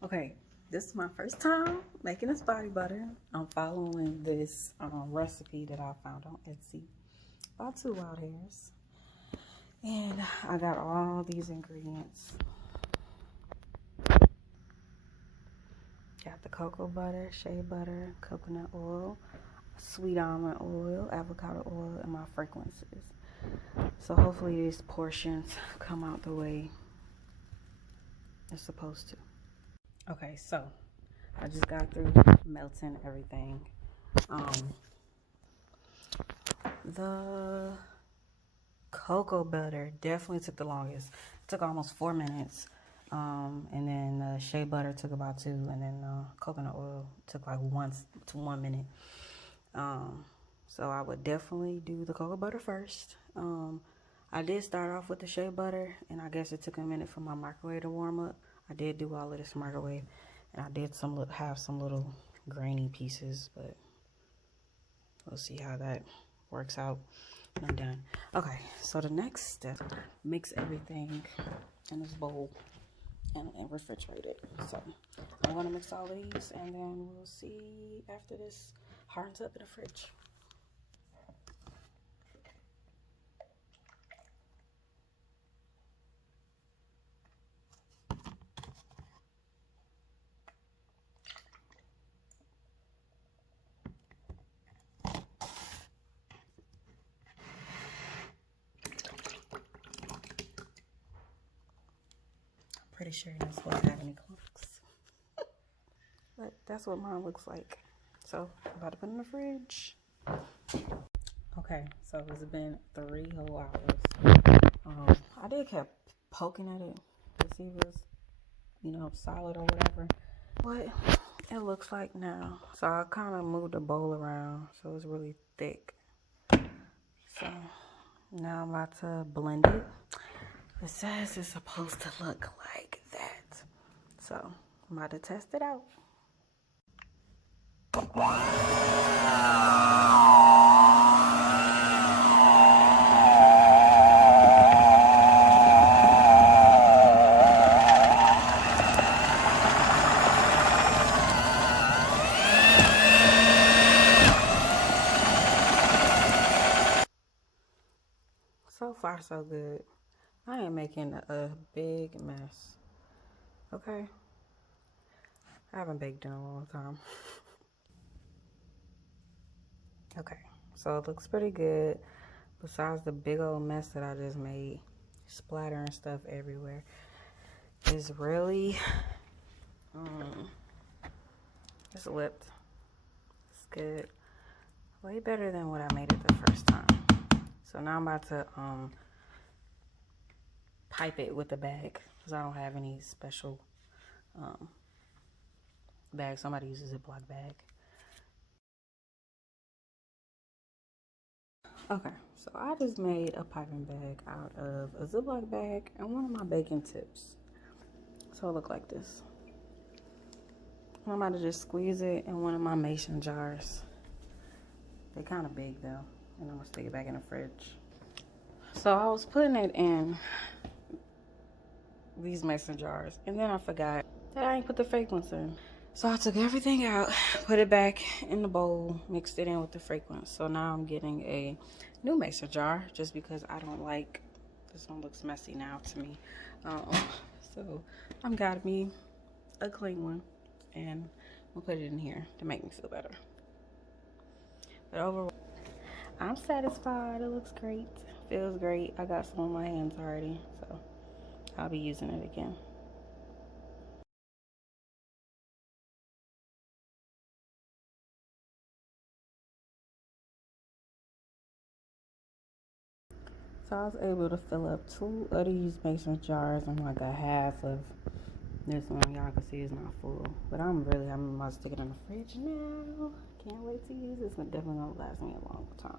Okay, this is my first time making this body butter. I'm following this recipe that I found on Etsy by TwoWild Hares. And I got all these ingredients. Got the cocoa butter, shea butter, coconut oil, sweet almond oil, avocado oil, and my fragrances. So hopefully these portions come out the way it's supposed to. Okay, so I just got through melting everything. The cocoa butter definitely took the longest. It took almost 4 minutes. And then shea butter took about 2, and then coconut oil took like 1 to 1 minute. So I would definitely do the cocoa butter first. I did start off with the shea butter, and I guess it took a minute for my microwave to warm up. I did do all of this microwave, and I did have some little grainy pieces, but we'll see how that works out when I'm done. Okay, so the next step, mix everything in this bowl and refrigerate it. So I'm gonna mix all these, and then we'll see after this hardens up in the fridge. Pretty sure that's won't have any clumps. But that's what mine looks like. So I'm about to put it in the fridge. Okay, so it's been 3 whole hours. I did kept poking at it to see if it was, solid or whatever. What it looks like now. So I kind of moved the bowl around so it's really thick. So now I'm about to blend it. It says it's supposed to look like that. So I'm about to test it out. So far, so good. I am making a big mess. Okay? I haven't baked in a long time. Okay, so it looks pretty good. Besides the big old mess that I just made, splattering stuff everywhere. It's really, it's whipped. It's good. Way better than what I made it the first time. So now I'm about to pipe it with a bag because I don't have any special bag. Somebody uses a Ziploc bag. Okay, so I just made a piping bag out of a Ziploc bag and one of my baking tips. So it look like this. I'm about to just squeeze it in one of my mason jars. They're kind of big though, and I'm gonna stick it back in the fridge. So I was putting it in these mason jars, and then I forgot that I ain't put the fake ones in. So I took everything out, put it back in the bowl, mixed it in with the fragrance. So now I'm getting a new mason jar just because I don't like, this one looks messy now to me. So I'm got me a clean one and we'll put it in here to make me feel better. But overall, I'm satisfied. It looks great, feels great. I got some on my hands already, so I'll be using it again. So I was able to fill up 2 of these mason jars and like a half of this one. Y'all can see it's not full, but I'm about to stick it in the fridge now. Can't wait to use this. It's definitely gonna last me a long time.